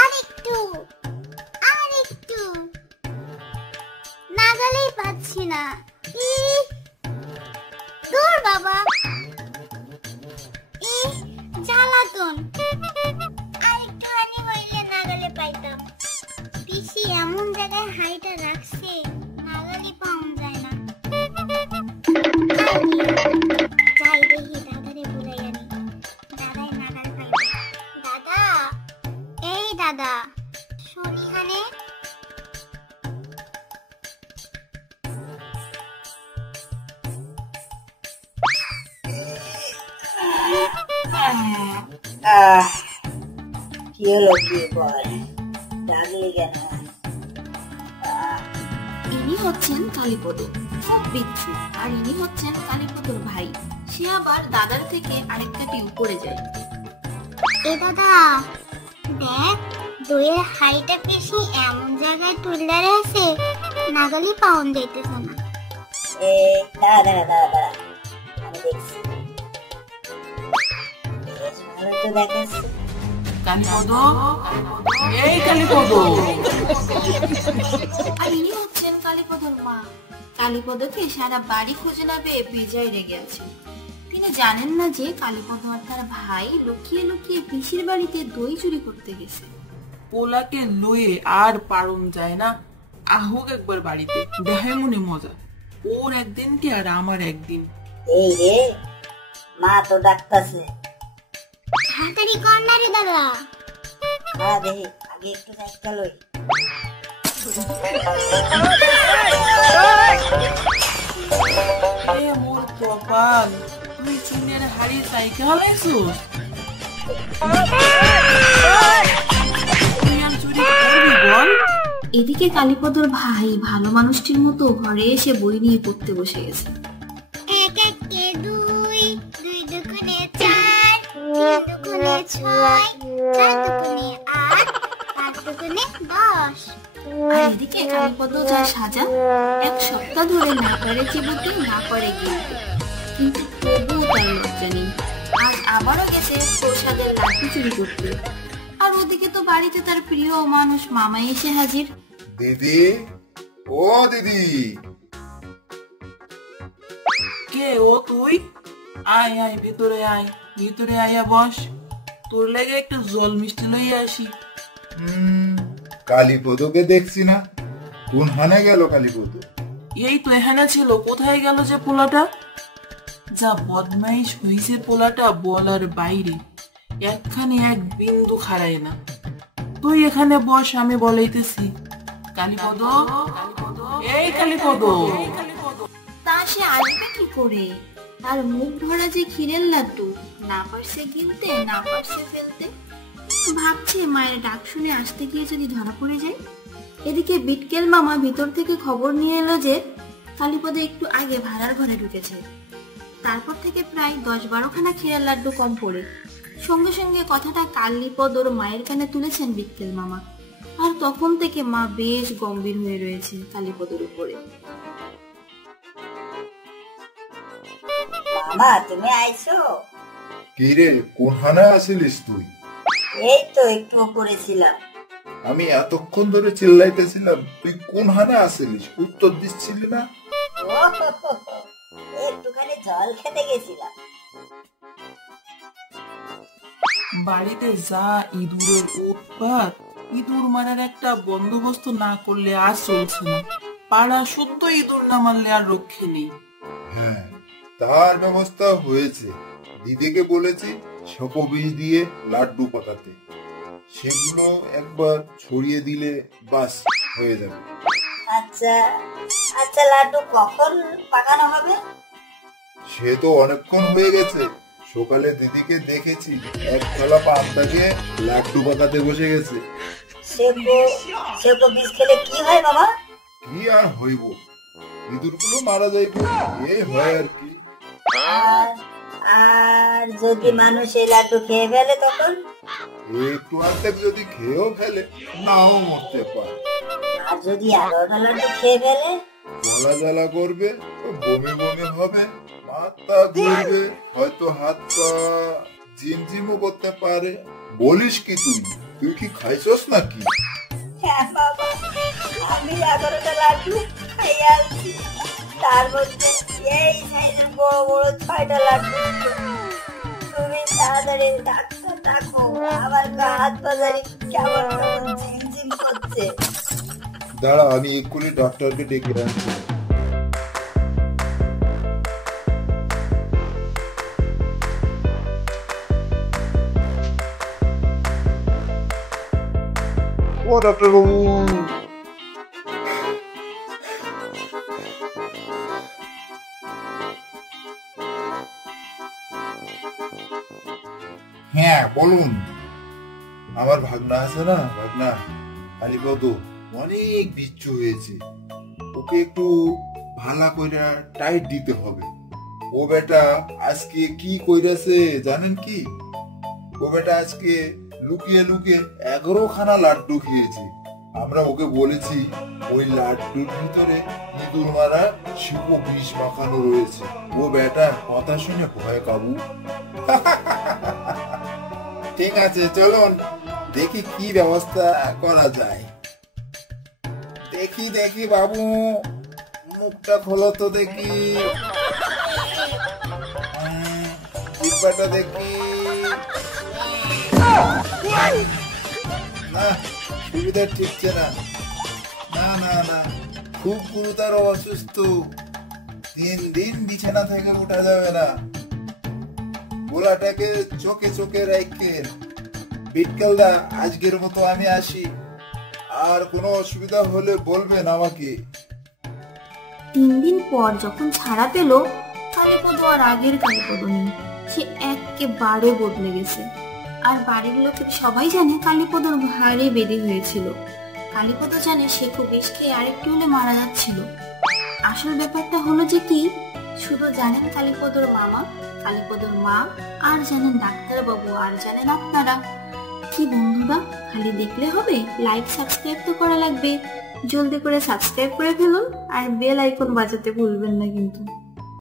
আরেকটু আরেকটু নাগালেই পাচ্ছি না। দূর বাবা, জ্বালাতন। আরেকটুখানি হইলে নাগালে পাইতাম। পিসি এমন জায়গায় হাইটা রাখছে, নাগালে পাওয়া যায় না। যাই দেখি দাদারে বলে আনি, দাদাই নাগাল পাইবে। দাদা, এই দাদা, শনিখানে কি হলো? কি বল, ডাকলি কেন? ইনি হচ্ছেন কালীপদ, খুব বিচ্ছু। আর ইনি হচ্ছেন কালীপদর ভাই, সে আবার দাদার থেকে আরেকটা টিউ করে যায়। এ দাদা দেখ, দইয়ের হাইটা পিসি এমন জায়গায় তুলে আছে, নাগালি পাউন যাইতেছে না। দাঁড়া দাঁড়া দাঁড়া দাঁড়া, আমি দেখছি। ভালো তো দেখাচ্ছি। কালীপদ, এই কালীপদ। আর ইনি হচ্ছেন কালীপদর মা। কালীপদকে সারা বাড়ি খুঁজে না পেয়ে বেজায় রেগে আছে। তিনি জানেন না যে কালীপদ আর তার ভাই লুকিয়ে লুকিয়ে পিসির বাড়িতে দই চুরি করতে গেছে। পোলাকে লয়ে আর পারন যায় না। আহুক একবার বাড়িতে, দেখায় মনে মজা। ওর একদিন কি আর আমার একদিন। এই রে, মা তো ডাকতাছে। তাড়াতাড়ি কর না রে দাদা। দেখি আগে একটু সাইকেল লই। মোর কপাল, তুই চুনের হাড়ি সাইকেল হালাইছিস? তুই আর চুরি করবি বল? এদিকে কালীপদর ভাই ভালো মানুষটির মতো ঘরে এসে বই নিয়ে পড়তে বসে গেছে। এক একে দুই, দুই দুগুণে চার, তিন দুগুণে ছয়, চার দুগুণে আট, পাঁচ দুগুণে 10। আর এদিকে কালীপদ যা সাজা, এক সপ্তাহ ধরে না পারে চিবুতে, না পারে গিলতে, কিন্তু তবুও তার লজ্জা নেই। আজ আবারও গেছে প্রসাদের লাঠি চুরি করতে। আর ওদিকে তো বাড়িতে তার প্রিয় মানুষ মামাই এসে হাজির। দিদি, ও দিদি। কে ও তুই? আয় আয়, ভিতরে আয়, ভিতরে আয়া বস। তোর লেগে একটু জল মিষ্টি লইয়া আসি। কালীপদকে দেখছি না, কোন হানে গেল কালীপদ? এই তো এখানে ছিল, কোথায় গেল যে পোলাটা? যা বদমাইশ হইছে পোলাটা বলার বাইরে, একখানে এক বিন্দু খাড়ায় না। তুই এখানে বস, আমি বলাইতেছি। কালীপদ, এই কালীপদ। তা সে আসবে কি করে? তার মুখ ভরা যে ক্ষীরের লাড্ডু, না পারছে গিলতে, না পারছে ফেলতে। ভাবছে মায়ের ডাক শুনে আসতে গিয়ে যদি ধরা পড়ে যায়। এদিকে বিটকেল মামা ভিতর থেকে খবর নিয়ে এলো যে কালীপদ একটু আগে ভাড়ার ঘরে ঢুকেছে। তারপর থেকে প্রায় 10-12 খানা ক্ষীরের লাড্ডু কম পড়ে। সঙ্গে সঙ্গে কথাটা কালীপদ ওর মায়ের কানে তুলেছেন বিটকেল মামা। আর তখন থেকে মা বেশ গম্ভীর হয়ে রয়েছে কালীপদের উপরে। মামা, তুমি আইছো? কি রে, কোন হানে আসিলিস তুই? এই তো একটু পড়েছিলাম। আমি এতক্ষণ ধরে চিল্লাইতেছিলাম, তুই কোন হানে আসিলিস? উত্তর দিচ্ছিলি না। একটুখানি জল খেতে গেছিলাম। বাড়িতে যা ইঁদুরের উৎপাত, ইঁদুর মারার একটা বন্দোবস্ত না করলে আর চলছে না। পাড়া শুদ্ধ ইঁদুর না মারলে আর রক্ষে নেই। হ্যাঁ, তার ব্যবস্থা হয়েছে। দিদিকে বলেছি শোকো বীজ দিয়ে লাড্ডু পাকাতে, সেগুলো একবার ছড়িয়ে দিলে বাস হয়ে যাবে। আচ্ছা আচ্ছা, লাড্ডু কখন পাকানো হবে? সে তো অনেকক্ষণ হয়ে গেছে। সকালে দিদিকে দেখেছি এক থালা পান্তা দিয়ে লাড্ডু পাকাতে বসে গেছে। সেকো বীজ খেলে কি হয় বাবা? কি আর হইব, ইঁদুরগুলো মারা যাইব, এই হয় আর কি। আর যদি মানুষ এই লাড্ডু খেয়ে ফেলে তখন? একটু অর্ধেক যদি খেয়েও ফেলে, নাও মরতে পারে। আর যদি 11টা লাড্ডু খেয়ে ফেলে? গলা জ্বালা করবে, বমি বমি হবে, মাথা ঘুরবে, হয়তো হাত পা ঝিমঝিমও করতে পারে। বলিস কি তুই কি খাইছস নাকি? হ্যাঁ বাবা, আমি 11টা লাড্ডু খাইয়ে আনছি, তার মধ্যে এই সাইজের বড় বড় 6টা লাড্ডু ছিল। তুমি তাড়াতাড়ি ডাক্তার ডাকো, আমার হাত পা জানি কেমন কেমন ঝিমঝিম করছে। দাঁড়া, আমি এক্ষুনি ডাক্তারকে ডেকে আনছি। ও ডাক্তারবাবু, হ্যাঁ বলুন। আমার ভাগনা আছে না, ভাগনা কালীপদ, অনেক বিচ্ছু হয়েছে। ওকে একটু ভালো করে টাইট দিতে হবে। ও বেটা আজকে কি কইরাছে জানেন কি? ও বেটা আজকে লুকিয়ে লুকিয়ে 11খানা লাড্ডু খেয়েছে। আমরা ওকে বলেছি ওই লাড্ডুর ভিতরে ইঁদুর মারা শিকো বিষ মাখানো রয়েছে। ও বেটা কথা শুনে ভয় কাবু। ঠিক আছে, চলুন দেখি কি ব্যবস্থা করা যায়। দেখি দেখি বাবু, মুখটা খোলো তো দেখি, জিহ্বাটা দেখি। না, সুবিধা ঠিকছে না। না না না, খুব গুরুতর অসুস্থ, 3 দিন বিছানা থেকে ওঠা যাবে না। গোলাটাকে চোখে চোখে রাখেন। বিটকেলদা, আজকের মতো আমি আসি, আর কোনো অসুবিধা হলে বলবেন আমাকে। 3 দিন পর যখন ছাড়া পেল, কালীপদ আর আগের কালীপদ নেই। সে একেবারে বদলে গেছে। আর বাড়ির লোকের সবাই জানে কালীপদর ভারী বেদি হয়েছিল। কালীপদ জানে সে খুব বিষ খেয়ে আরেকটু হলে মারা যাচ্ছিল। আসল ব্যাপারটা হলো যে কি, শুধু জানেন কালীপদর মামা, কালীপদর মা, আর জানেন ডাক্তারবাবু, আর জানেন আপনারা। কি বন্ধুরা, খালি দেখলে হবে? লাইক সাবস্ক্রাইব তো করা লাগবে। জলদি করে সাবস্ক্রাইব করে ফেলুন, আর বেল আইকন বাজাতে ভুলবেন না কিন্তু।